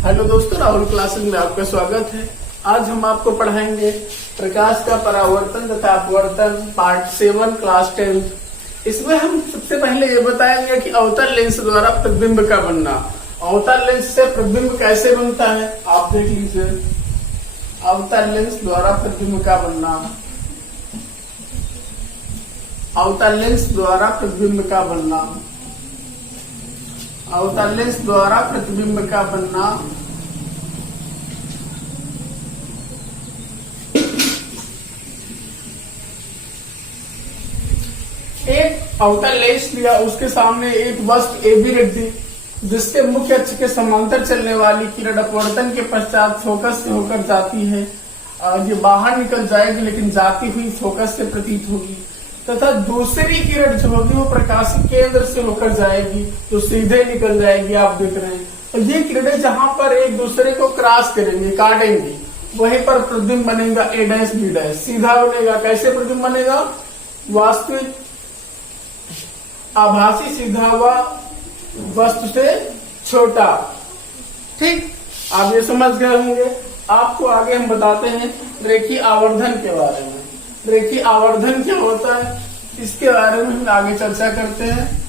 Hello दोस्तों, Rahul classes में आपका स्वागत है। आज हम आपको पढ़ाएंगे प्रकाश का परावर्तन तथा अपवर्तन पार्ट 7 क्लास 10। इसमें हम सबसे पहले ये बताएंगे कि अवतल लेंस द्वारा प्रतिबिंब का बनना। अवतल लेंस से प्रतिबिंब कैसे बनता है आप देख लीजिए। अवतल लेंस द्वारा प्रतिबिंब का बनना। अवतल लेंस द्वारा प्रतिबिंब का बनना। अवतल लेंस द्वारा प्रतिबिंब का बनना। एक अवतल लेंस लिया, उसके सामने एक वस्तु AB रख दी, जिसके मुख्य अक्ष के समांतर चलने वाली किरण अपवर्तन के पश्चात फोकस से होकर जाती है। ये बाहर निकल जाएगी, लेकिन जाती हुई फोकस से प्रतीत होगी, तथा दूसरी किरण जो होगी वो प्रकाश केंद्र से होकर जाएगी, तो सीधे निकल जाएगी। आप देख रहे हैं, तो ये किरणें जहां पर एक दूसरे को क्रॉस करेंगे, काटेंगी, वहीं पर प्रतिबिंब बनेगा A', B', सीधा बनेगा। कैसे प्रतिबिंब बनेगा? वास्तविक आभासी सीधा हुआ वस्तु से छोटा। ठीक, आप ये समझ गए होंगे। आपको आगे हम बताते हैं रेखीय आवर्धन के बारे में। रेखीय आवर्धन क्या होता है, इसके बारे में हम आगे चर्चा करते हैं।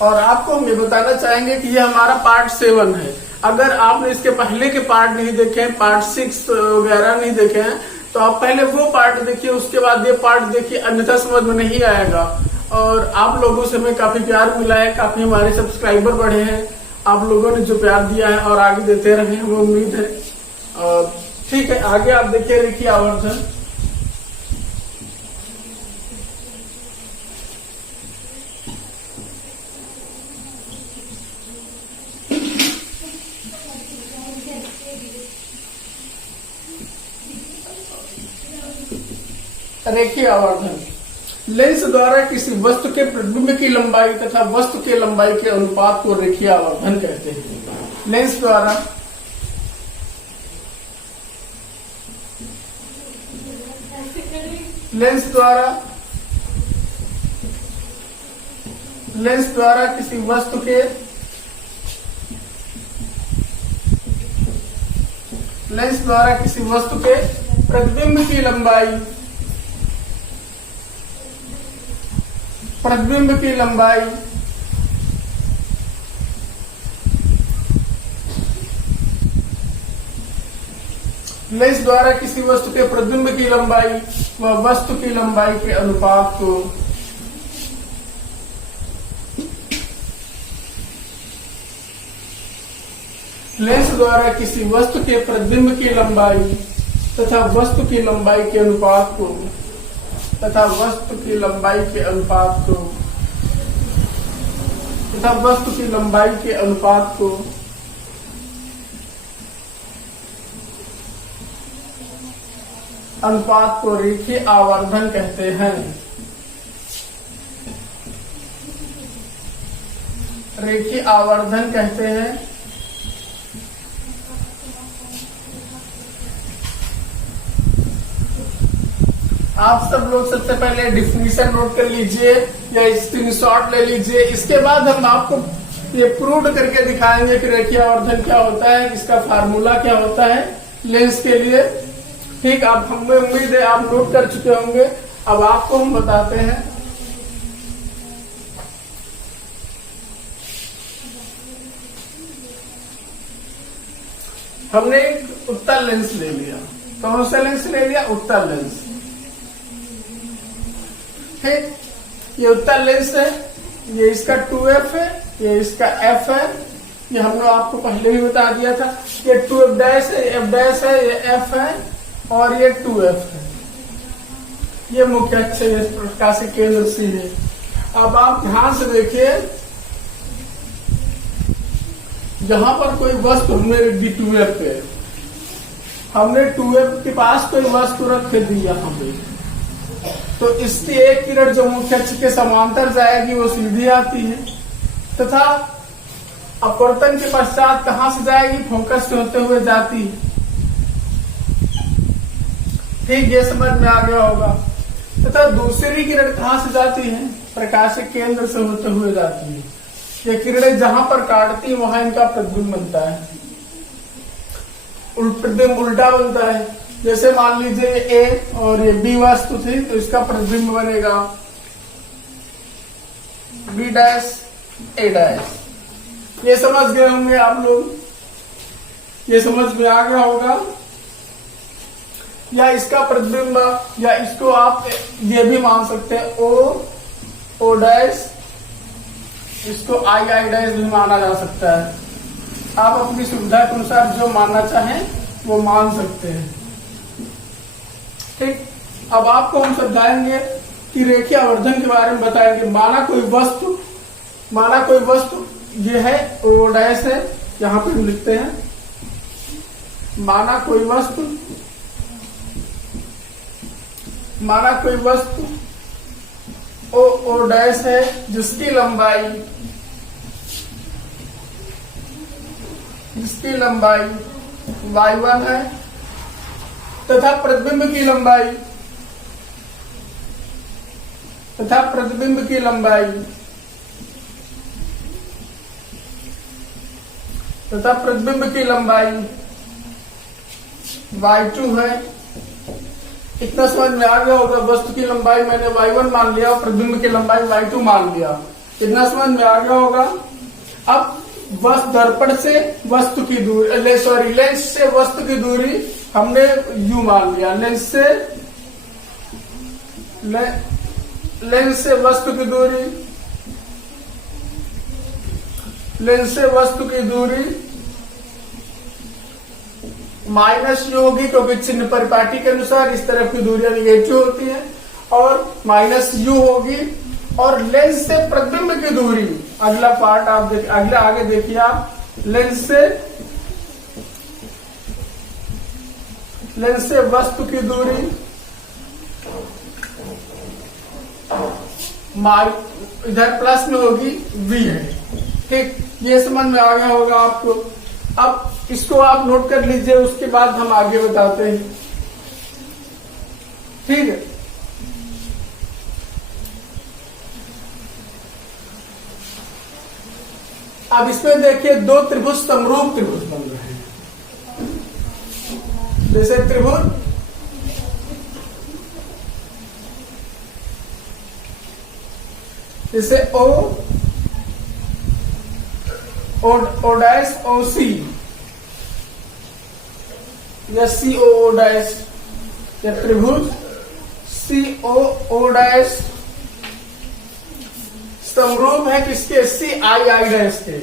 और आपको हम ये बताना चाहेंगे कि ये हमारा पार्ट 7 है। अगर आपने इसके पहले के पार्ट नहीं देखे हैं, पार्ट 6 वगैरह नहीं देखे हैं, तो आप पहले वो पार्ट देखिए, उसके बाद ये पार्ट देखिए, अन्यथा समझ में नहीं आएगा। और आप लोगों से हमें काफी प्यार मिला है, काफी हमारे सब्सक्राइबर बढ़े हैं। आप लोगों ने जो प्यार दिया है और आगे देते रहे, हमें उम्मीद है। ठीक है, आगे आप देखिए रेखीय आवर्धन। रेखीय आवर्धन लेंस द्वारा किसी वस्तु के प्रतिबिंब की लंबाई तथा वस्तु के लंबाई के अनुपात को रेखीय आवर्धन कहते हैं। लेंस द्वारा किसी वस्तु के प्रतिबिंब की लंबाई लेंस द्वारा किसी वस्तु के प्रतिबिंब की लंबाई व वस्तु की लंबाई के अनुपात को लेंस द्वारा किसी वस्तु के प्रतिबिंब की लंबाई तथा वस्तु की लंबाई के अनुपात को वस्तु की लंबाई के अनुपात को रेखीय आवर्धन कहते हैं। रेखीय आवर्धन कहते हैं। आप सब लोग सबसे पहले डिफिनीशन नोट कर लीजिए या स्क्रीनशॉट ले लीजिए। इसके बाद हम आपको ये प्रूव करके दिखाएंगे कि रेखीय आवर्धन क्या होता है, इसका फार्मूला क्या होता है लेंस के लिए। ठीक, आप हमें उम्मीद है आप नोट कर चुके होंगे। अब आपको हम बताते हैं। हमने एक उत्तल लेंस ले लिया। कौन सा लेंस ले लिया? उत्तल लेंस। ठीक, ये उत्तल लेंस है, ये इसका 2F है, ये इसका F है। ये हमने आपको पहले भी बता दिया था। ये 2F' है, F' है, ये F है और ये 2F है। ये मुख्य अक्ष है, प्रकाश के केंद्र से है। अब आप ध्यान से देखिए, जहां पर कोई वस्तु हमने रख दी 2F पे, हमने 2F के पास कोई वस्तु रख दी यहाँ पे, तो इसकी एक किरण जो मुख्य अक्ष के समांतर जाएगी वो सीधी आती है, तथा अपवर्तन के पश्चात कहां से जाएगी? फोकस से होते हुए जाती है। ठीक, ये समझ में आ गया होगा। तथा दूसरी किरण कहाँ से जाती है? प्रकाश के केंद्र से होते हुए जाती है। ये किरणें जहां पर काटती है वहां इनका प्रतिबिंब बनता है, प्रतिबिंब उल्टा बनता है। जैसे मान लीजिए ए और ये बी वस्तु थी, तो इसका प्रतिबिंब बनेगा बी डैश ए डैश। ये समझ गए होंगे आप लोग, ये समझ में आ गया होगा। या इसका प्रतिबिंब, या इसको आप ये भी मान सकते हैं ओ डैश, इसको आई डैश भी माना जा सकता है। आप अपनी सुविधा के अनुसार जो मानना चाहें वो मान सकते हैं। ठीक, अब आपको हम समझाएंगे कि रेखीय आवर्धन के बारे में बताएंगे। माना कोई वस्तु ये है ओ डैश है, यहां पे हम लिखते हैं माना कोई वस्तु ओ डैश है जिसकी लंबाई y1 है तथा प्रतिबिंब की लंबाई y2 है। इतना समझ में आ गया होगा। वस्तु की लंबाई मैंने y1 मान लिया और प्रतिबिंब की लंबाई y2 मान लिया। इतना समझ में आ गया होगा। अब दर्पण से वस्तु की दूरी, लेंस से वस्तु की दूरी हमने u मान लिया। लेंस से वस्तु की दूरी माइनस यू होगी, क्योंकि चिन्ह परिपाटी के अनुसार इस तरफ की दूरियां निगेटिव होती है, और माइनस यू होगी। और लेंस से प्रतिबिंब की दूरी, अगला पार्ट आप आगे देखिए आप, लेंस से वस्तु की दूरी इधर प्लस में होगी v है। ठीक, ये समझ में आ गया होगा आपको। अब इसको आप नोट कर लीजिए, उसके बाद हम आगे बताते हैं। ठीक है, अब इसमें देखिए दो त्रिभुज समरूप त्रिभुज बन रहे हैं। जैसे त्रिभुज जैसे ओ डैश ओ सी, या सी ओ डैश, या त्रिभुज सी ओ डैश समरूप है किसके? सी आई डैश के।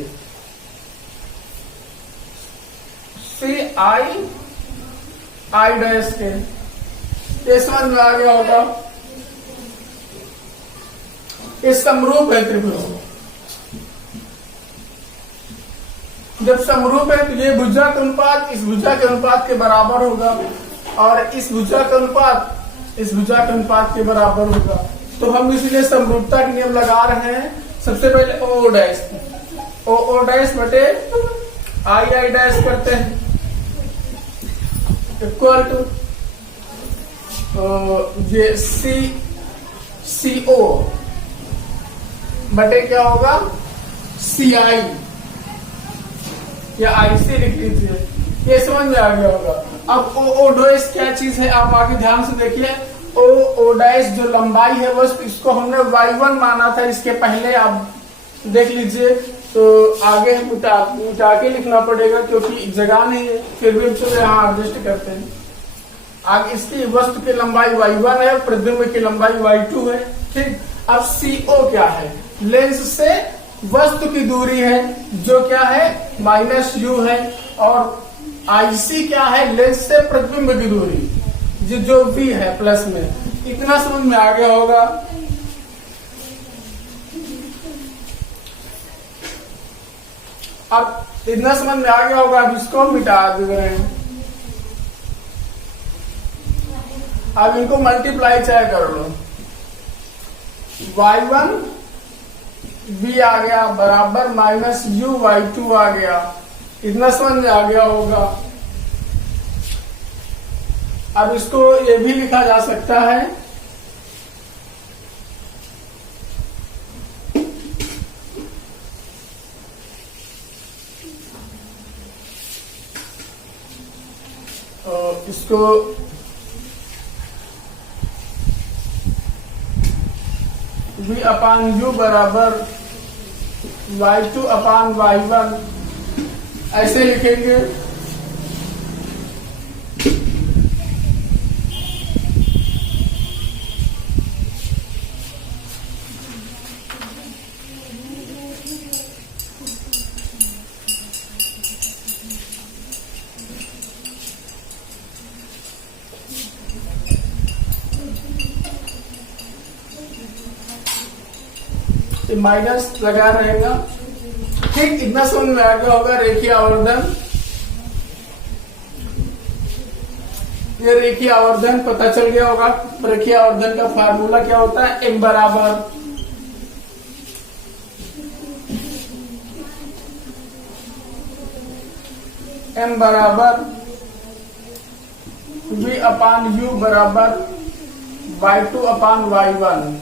सी आई डैश के। ये समझ में आ गया होगा। ये समरूप है त्रिभुज। जब समरूप है तो ये भुजा का अनुपात इस भुजा के अनुपात के बराबर होगा, और इस भुजा का अनुपात के बराबर होगा। तो हम इसलिए समरूपता के नियम लगा रहे हैं। सबसे पहले ओ डैश बटे आई डैश करते हैं, इक्वल टू ये सी ओ बटे क्या होगा? सी आई, या आईसी लिख लीजिए। ये समझ में आ गया होगा। अब ओ डैश क्या चीज है, आप आगे ध्यान से देखिए। ओ डैश जो लंबाई है वो इसको हमने y1 माना था इसके पहले, आप देख लीजिए। तो आगे उठा के लिखना पड़ेगा क्योंकि जगह नहीं है, फिर भी हम चलो यहाँ एडजस्ट करते हैं। आगे इसकी वस्तु की लंबाई y1 है, प्रतिबिंब की लंबाई y2 है। ठीक, अब CO क्या है? लेंस से वस्तु की दूरी है, जो क्या है? माइनस u है। और IC क्या है? लेंस से प्रतिबिंब की दूरी, जो v है प्लस में। इतना समझ में आ गया होगा। अब इतना समझ में आ गया होगा। अब इसको मिटा दे रहे हैं। अब इनको मल्टीप्लाई चाहे कर लो। y1 v आ गया बराबर माइनस u y2 आ गया। इतना समझ में आ गया होगा। अब इसको ये भी लिखा जा सकता है इसको V अपान U बराबर Y2 अपान Y1 ऐसे लिखेंगे। माइनस लगा रहेगा। ठीक, इतना समझ में आ गया होगा रेखीय आवर्धन। ये रेखीय आवर्धन पता चल गया होगा। रेखीय आवर्धन का फार्मूला क्या होता है? M बराबर V अपान U बराबर Y2 अपान Y1।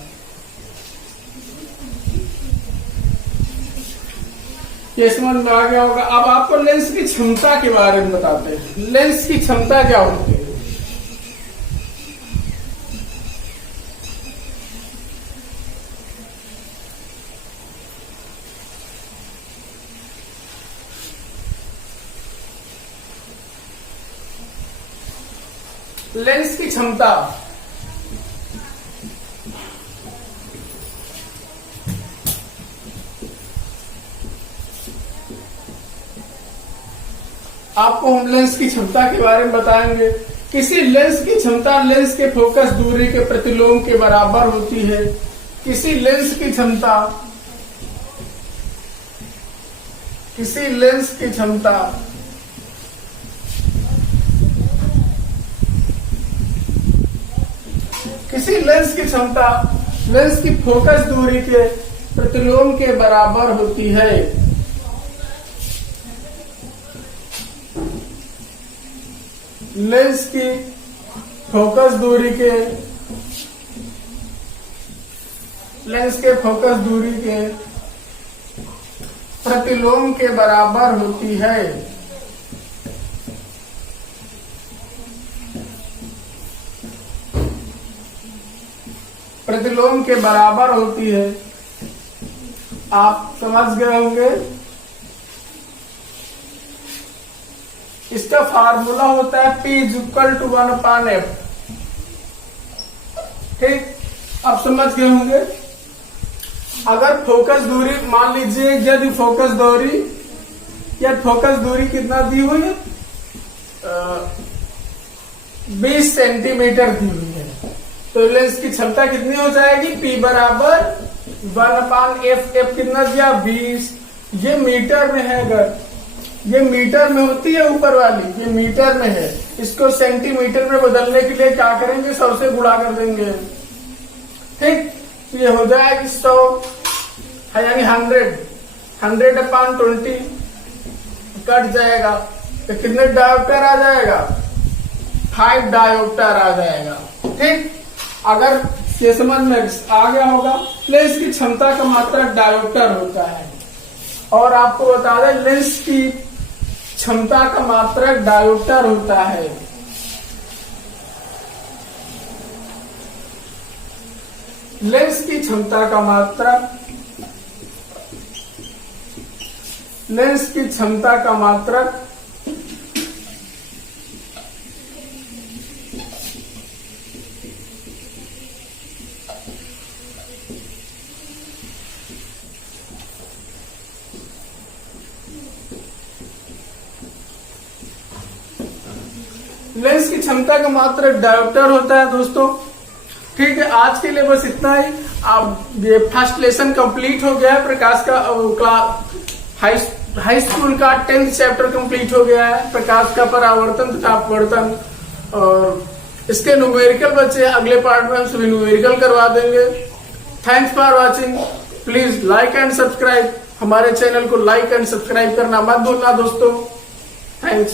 ये समझ में आ गया होगा। अब आपको लेंस की क्षमता के बारे में बताते हैं। लेंस की क्षमता क्या होती है? लेंस की क्षमता आपको हम लेंस की क्षमता के बारे में बताएंगे। किसी लेंस की क्षमता लेंस के फोकस दूरी के प्रतिलोम के बराबर होती है। किसी लेंस की क्षमता लेंस की फोकस दूरी के प्रतिलोम के बराबर होती है। लेंस की फोकस दूरी के प्रतिलोम के बराबर होती है। प्रतिलोम के बराबर होती है। आप समझ गए होंगे। इसका फार्मूला होता है P = 1/f। ठीक, आप समझ गए होंगे। अगर फोकस दूरी मान लीजिए, यदि फोकस दूरी कितना दी हुई है? 20 सेंटीमीटर दी हुई है, तो लेंस की क्षमता कितनी हो जाएगी? P बराबर 1/f। f कितना दिया? 20। ये मीटर में है। अगर ये मीटर में होती है ऊपर वाली, ये मीटर में है। इसको सेंटीमीटर में बदलने के लिए क्या करेंगे? 100 से गुणा कर देंगे। ठीक, ये हो जाएगी 100 यानी 100/20 कट जाएगा तो कितने डायोप्टर आ जाएगा? 5 डायोप्टर आ जाएगा। ठीक, अगर ये समझ में आ गया होगा। लेंस की क्षमता का मात्रक डायोप्टर होता है। और आपको बता दें, लेंस की क्षमता का मात्रक डायोप्टर होता है। लेंस की क्षमता का मात्रक लेंस की क्षमता का मात्रक डायोप्टर होता है दोस्तों। ठीक है, आज के लिए बस इतना ही। अब ये फर्स्ट लेसन कंप्लीट हो गया है। प्रकाश का हाई स्कूल का 10th चैप्टर कंप्लीट हो गया है। प्रकाश का परावर्तन तथा अपवर्तन, और इसके न्यूमेरिकल बचे अगले पार्ट में हम सभी न्यूमेरिकल करवा देंगे। Thanks for watching. Please like and subscribe. हमारे चैनल को लाइक एंड सब्सक्राइब करना मत भूलना दोस्तों। थैंक्स।